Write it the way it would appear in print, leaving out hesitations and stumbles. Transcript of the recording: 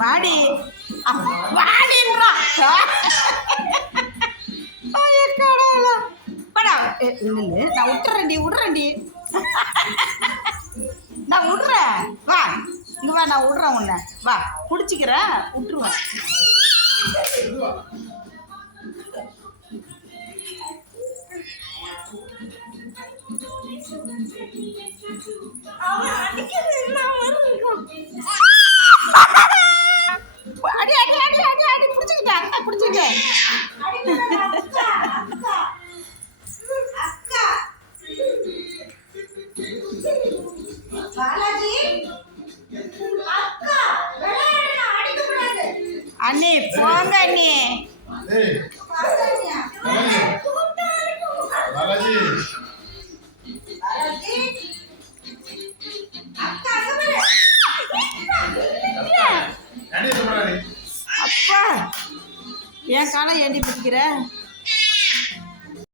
வாடி வாடின்றா இல்லை நான் விட்டுறேன்டி நான் விட்றேன் வா இங்க வா நான் விட்றேன் உன்னை வா பிடிச்சிக்கிறேன் விட்டுருவேன் அடி அடி அடி அடி அடி பிடிச்சிக்கிட்டேன் பிடிச்சிக்கிட்டேன் அண்ணே போங்க அண்ணே அப்பா என் காலை ஏண்டி பிடிக்கிற